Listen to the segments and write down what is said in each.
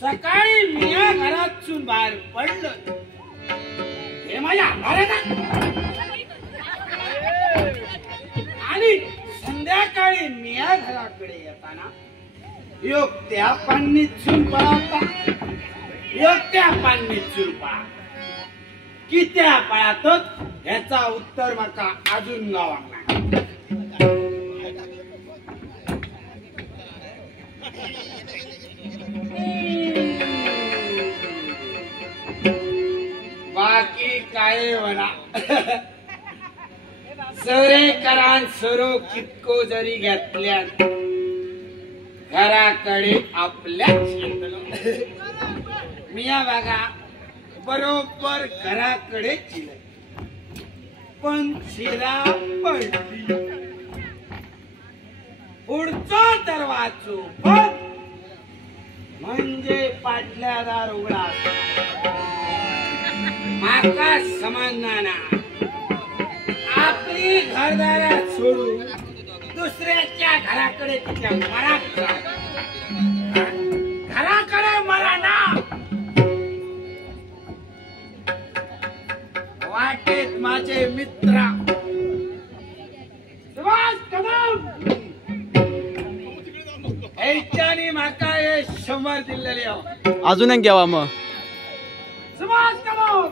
सकाळी मिया घरातून बाहेर पडलं हे माझ्या आणि संध्याकाळी मिया घराकडे येताना योग त्या पाणीतून पळाला योग त्या पाणीतून पळा की त्या पळातच ह्याचा उत्तर माका अजून गावा बाकी काय म्हणा सरेकरान सरो कितको जरी घेतल्या घराकडे आपल्याच मिया बघा बरोबर घराकडे चिले पण शिरा पडली पुढचा दरवाजो बंद म्हणजे पाटल्या दार उघडा माका समाधाना आपली घरदारा सोडून दुसऱ्याच्या घराकडे तिच्या घराकडे मला ना वाटेत माझे मित्र सुभाष कदम ऐच्यानी माका हे 100 दिलेले अजून एक घ्यावा मग सुभाष कदम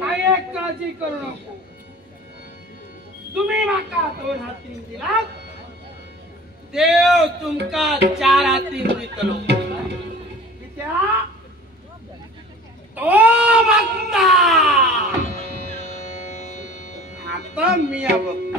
काय काळजी करू नको तुम्ही माका 2 हातीन दिलात देव तुमका 4 हातीन दितलो विद्या तो बघता आता मी बघतो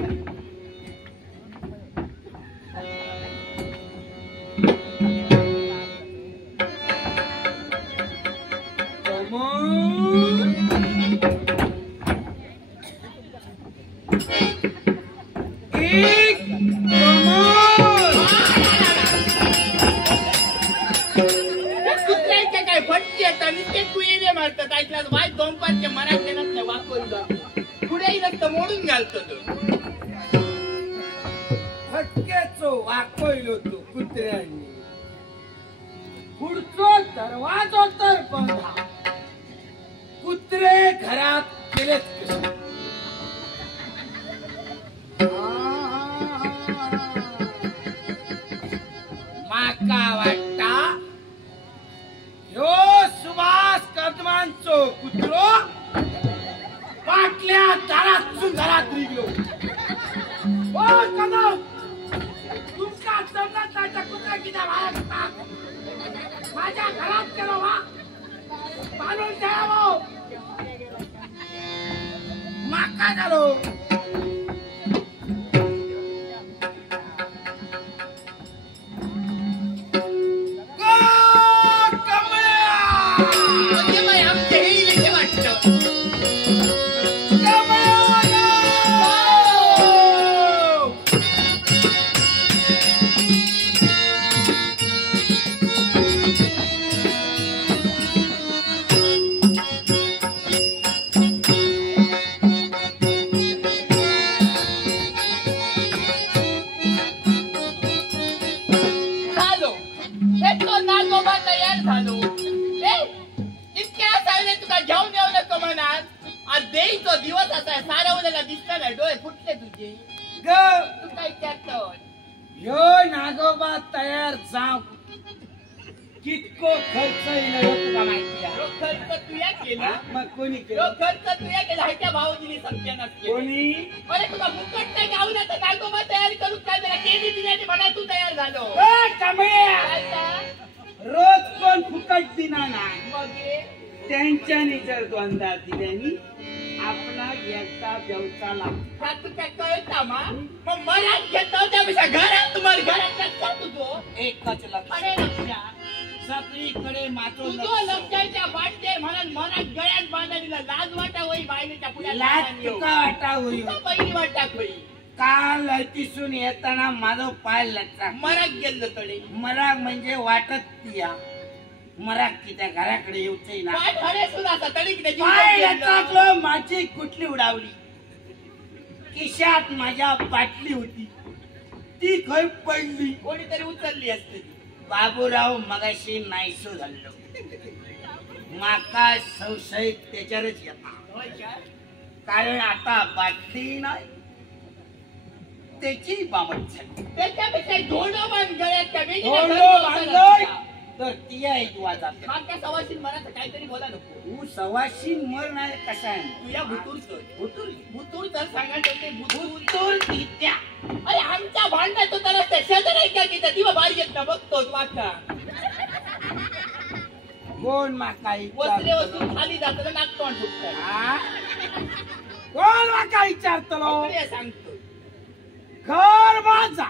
मोडून घालतो फटक्याचो वाकोयलो तो कुत्र्यांनी पुढचो दरवाजो तर बंदा कुत्रे घरात गेलेच कसे माका वाटता ह्यो सुभाष कदमांचो कुत्रो पाटल्या दारातून घरात निघलो ओ कदम तुमचा जमनाचा कुत्रा किती बाहेर माझ्या घरात केलो वा पालून द्यावं माका झालो नागोबा तयार जाव कितको खर्च येईल तुला माहिती आहे खर्च तुया केला मग कोणी केला खर्च तुया केला ह्याच्या भाऊजीने सत्य नसते कोणी अरे तुला मुकट नाही गाऊ ना तर नागोबा तयार करू काय जरा केली दिल्याने म्हणा तू तयार झालो रोज कोण फुकट दिना ना मग त्यांच्यानी जर द्वंद्वा दिल्यानी आपला एकदा देवचाला तुझ्या कळता मग मला घेतो त्यापेक्षा घरात तुम्हाला घरात लक्षात तुझो एकच लक्ष अरे लक्षा सगळीकडे मातो तुझो लक्षाच्या वाटते म्हणून मनात गळ्यात बांधलेला लाज वाटा होई बायलेच्या पुढे लाज तुका वाटा होई पहिली वाटा होई काल तिसून येताना माझं पाय लटका मराक गेलं तडे मराक म्हणजे वाटत तिया मराक की त्या घराकडे येऊच ना माझी कुठली उडावली खिशात माझ्या बाटली होती ती खय पडली कोणीतरी उचलली असते बाबूराव मगाशी नाहीसो झालो माका संशय त्याच्यावरच येता कारण आता बाटली नाही त्याची बाबत झाली त्याच्यापेक्षा धोंडो बांध तर तिया एक वाजात मागच्या सवाशीन मरात काहीतरी बोला नको तू सवाशीन मर नाही कसा आहे तुझ्या भुतूर भुतूर भुतूर तर सांगायचं ते भुतूर त्या अरे आमच्या भांडणात तर शेजार आहे का की ती बाहेर येत ना बघतोच वाटता कोण माका वस्त्रे वस्तू खाली जात नागतो कोण माका विचारतो सांगतो घर माझा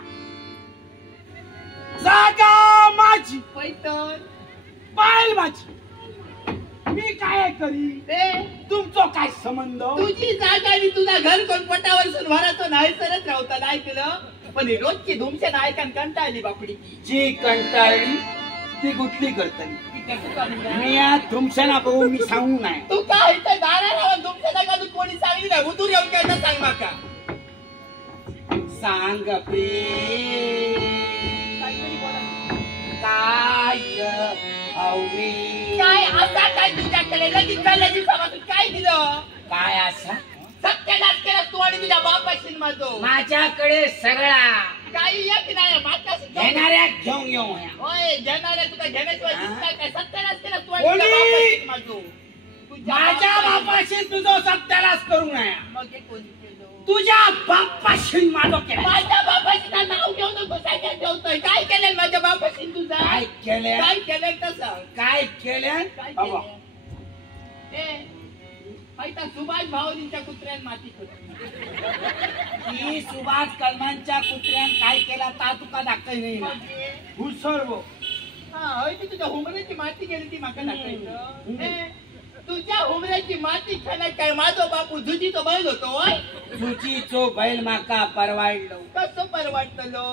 जागा माझी पैठण पायल माझी मी काय करी रे तुमचा काय संबंध तुझी जागा आणि तुझा घर कोण पटावर भराचं नाही सरच राहता नाही केलं पण रोजची धुमच्या नायकान कंटाळली बापडी जी कंटाळली ती कुठली करतली मी या तुमच्या बघू मी सांगू नाही तू काय दारा राहून तुमच्या जागा तू कोणी सांगली नाही उतूर येऊन काय सांग माका सांग काय हवी काय असा काय तुझ्याकडे लगेच काय दिलं काय असा सत्यानाश केला तू आणि तुझ्या बापाशी माझो माझ्याकडे सगळा काही एक नाही मागाशी घेणाऱ्या घेऊन येऊ होय घेणाऱ्या तुला घेण्याशिवाय दिसताय काय सत्यानाश केला तू आणि तुझ्या बापाशी माझो माझ्या बापाशी तुझं सत्यानाश करू नये मग हे कोणी केलं तुझ्या बापाशी माझं केलं माझ्या बापाशी नाव घेऊन बसायला ठेवतोय काय केलं माझ्या बापाशी तुझा काय केलं तसं काय केलं ऐका सुभाष भाऊजींच्या कुत्र्यान माती ही सुभाष कलमांच्या कुत्र्यान काय केला ता तुका दाखल नाही घुसळ हा तुझ्या हुमऱ्याची माती गेली ती माका दाखवायचं तुझ्या हुमऱ्याची माती खाणार काय माझा बापू झुजीचो बैल होतो झुजीचो बैल माका परवाडलो कसं परवाडतलो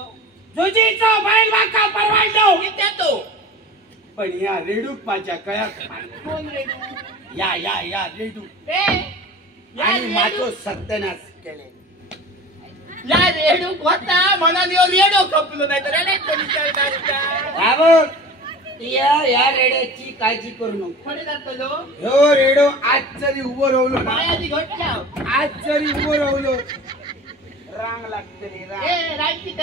झुजीचो बैल माका परवाडलो कित्या तो पण या रेडूक माझ्या कळ्यात कोण रेडू या या या रेडू आणि माझो सत्यानाश केले या रेडू होता म्हणून रेडो खपलो नाही तर रेडे कोणी या रेड्याची काळजी करू नको ह्यो रेडो आज जरी उभं राहलो आज जरी उभं राहलो रांग लागतली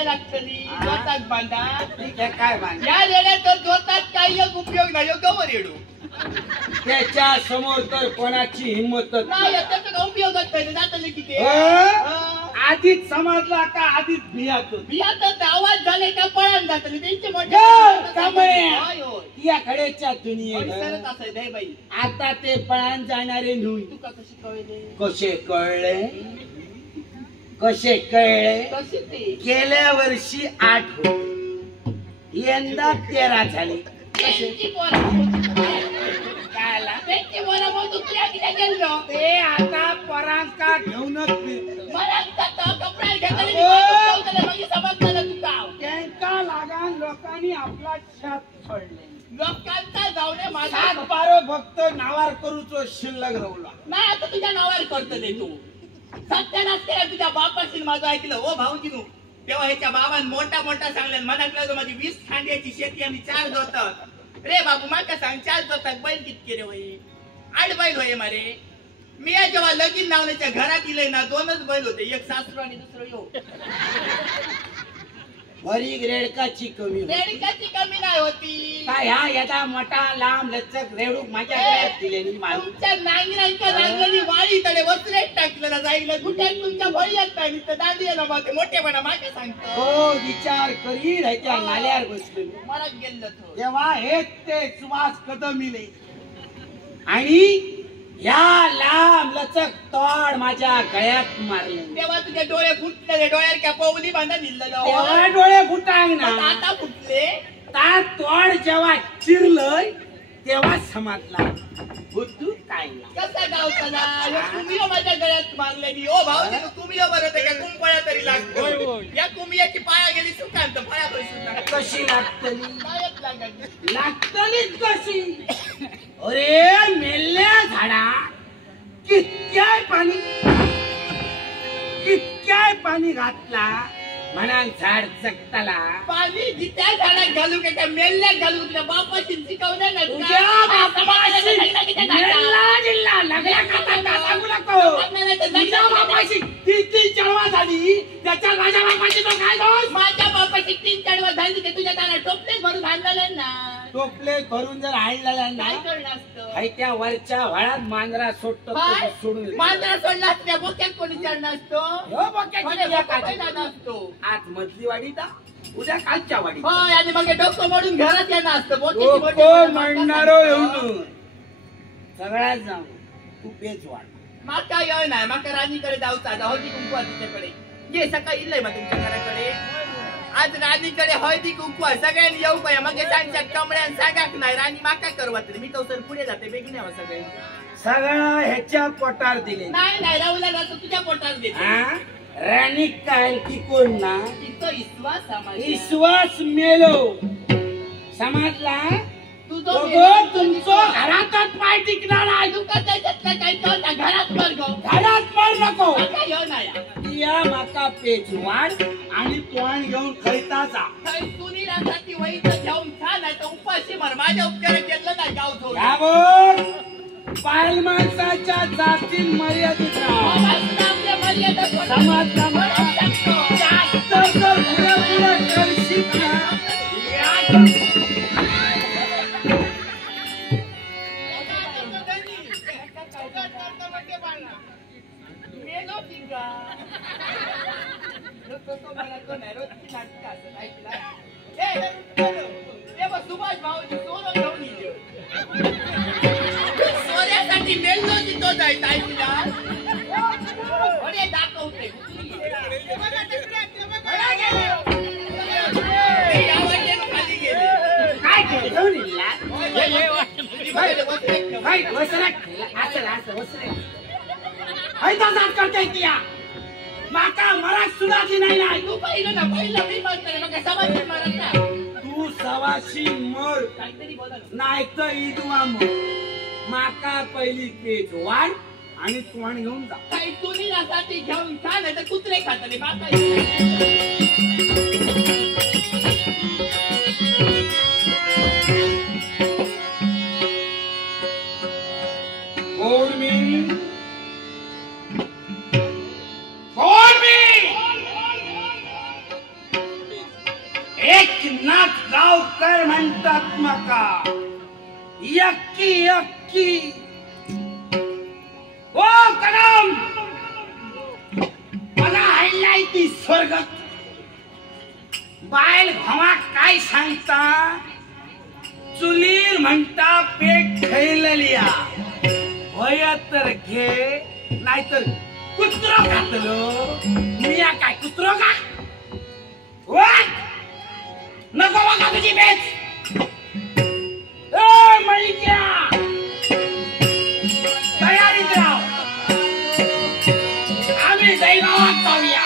लागतली जोतात बांधा ठीक आहे काय बांध या रेड्यात जोतात काही एक उपयोग नाही गवर रेडू त्याच्या समोर तर कोणाची हिंमत नाही त्याचा उपयोगच नाही जातले किती आधीच समजला का आधीच बियात आवाज झाले का पळून जातले त्यांचे मोठे या खडेच्या दुनियेत असाय बाई आता ते पळान जाणारे न्हू तुका कशी कळले कसे कळले कशी ते गेल्या वर्षी 8 होते यंदा 13 झाले ते आता परांका घेऊनच त्यांका लागान लोकांनी आपला छाप सोडले लोकांचा जाऊने माझा बारो भक्त नावार करूचो शिल्लक रवला नाही आता तुझ्या नावावर करतले तू सत्यानाश केला तुझ्या बापाशी माझं ऐकलं ओ भाऊजी नू तेव्हा ह्याच्या बाबान मोठा सांगले मनातलं माझी 20 खांद्याची शेती आम्ही 4 जोतात रे बाबू माका सांग 4 जोतात बैल कितके रे होय 8 बैल होय मारे मी जेव्हा लगीन लावण्याच्या घरात इले ना 2च बैल होते एक सासरू आणि दुसरं यो भरी रेडकाची कमी नाही होती काय ह्या यदा मोठा लांब लचक रेडूक माझ्या गळ्यात दिलेली तुमच्या नांगरांच्या नांगरांनी वाळी तडे वस्त्रेत टाकलेला जाईल कुठे तुमच्या बळीत नाही तर दांडी मोठे मोठेपणा मागे सांगतो हो विचार करी ह्याच्या नाल्यावर बसलो मरत गेलं तेव्हा हेच ते सुभाष कदम इले आणि या लांब लचक तोड माझ्या गळ्यात मारले. तेव्हा तुझे डोळे फुटले, डोळ्यात काय पवली बांधा दिलेलं तेव्हा डोळे फुटांग ना. आता फुटले ता तोड जेव्हा चिरलंय तेव्हा समजला बुद्धू काय कसा गावचा तुम्ही माझ्या गळ्यात मारलेली. ओ भाऊजी तुम्ही बरं का कुंपळ्या तरी लागतो. या कुंभियाची पाया गेली सुकांत फळा पैसे कशी लागतली पायात लागत लागतलीच कशी. अरे मेल्या झाडा कितक्याय पाणी घातला म्हणा झाड जगताला. पाणी जित्या झाडात घालू का मेल्ल्यात घालू तुझ्या बापाशी शिकवलं ना तुझ्या बापाशी मेल्ला जिल्हा लागला का सांगू नको. तुझ्या बापाशी ती चळवा झाली त्याच्या माझ्या बापाशी तो काय दोष. माझ्या बापाशी 3 चढवा झाली की तुझ्या त्याला टोपले भरून आणलेले ना. टोपले भरून जर आणलेला काय करणं असतं. हाय त्या वरच्या व्हाळात मांजरा सोडतो सोडून मांजरा सोडला त्या बोक्यात कोणी चढणं असतो. हो बोक्यात असतो आज मधली वाडी दा उद्या कालच्या वाडी. होय आणि मग डोकं मोडून घरात येणं असतं. डोकं म्हणणारो येऊन सगळ्यात जाऊ तू पेच वाढ. माका येळ नाही माका राणीकडे जाऊचा हळदी कुंकू तिच्याकडे जे सकाळी इल्लंय मग तुमच्या घराकडे. आज राणीकडे हळदी कुंकू सगळ्यांनी येऊ पाहिजे. मग सांगतात कमळ्यान सांगाक नाही राणी माका करवत मी तो सर पुढे जाते बेगीन यावं सगळे. सगळं ह्याच्या पोटार दिले नाही नाही राहूला जातो तुझ्या पोटात देते. राणी काय की कोण ना तिथं विश्वास मेलो समजला. तुमचं घरातच पाय टिकणार आहे. घरात मर घरात मर नको. नाही या माका पेच वाढ आणि तोंड घेऊन खैता जा. तुनी रात्री वहीचं घेऊन खा नाही तर उपाशी मर. माझ्या उपचार केलं नाही गाव सोडून. यावर पायल माणसाच्या जातील मर्यादित मर्यादा समजला मला. जास्त जर पुढे करशील ना सुभाष भाऊजी सोनं घेऊन येईल. सोन्यासाठी मेललो तिथं जाईल ऐकला. अरे दाखवते काय घेऊन करते माका मराठ सुद्धा नाही. तू पहिलं ना पहिलं मी म्हणतोय मग सवाशी मारत ना. तू सवाशी मर काहीतरी बोला नाही तर ईदवा मर. माका पहिली पेज वाढ आणि तोंड घेऊन जा. काही तुम्ही साठी घेऊन खा नाही तर कुत्रे खातले माका. एकनाथ गावकर म्हणतात मका यक्की यक्की. ओ कदम मला हायलाय ती स्वर्ग. बायल भावा काय सांगता चुलीर म्हणता पेट खैललिया. होय तर घे नाहीतर कुत्रो खातलो. मिया काय कुत्रो का नको बघा तुझी बेच. मलिक्या तयारीत राह. आम्ही दैगावात जाऊया.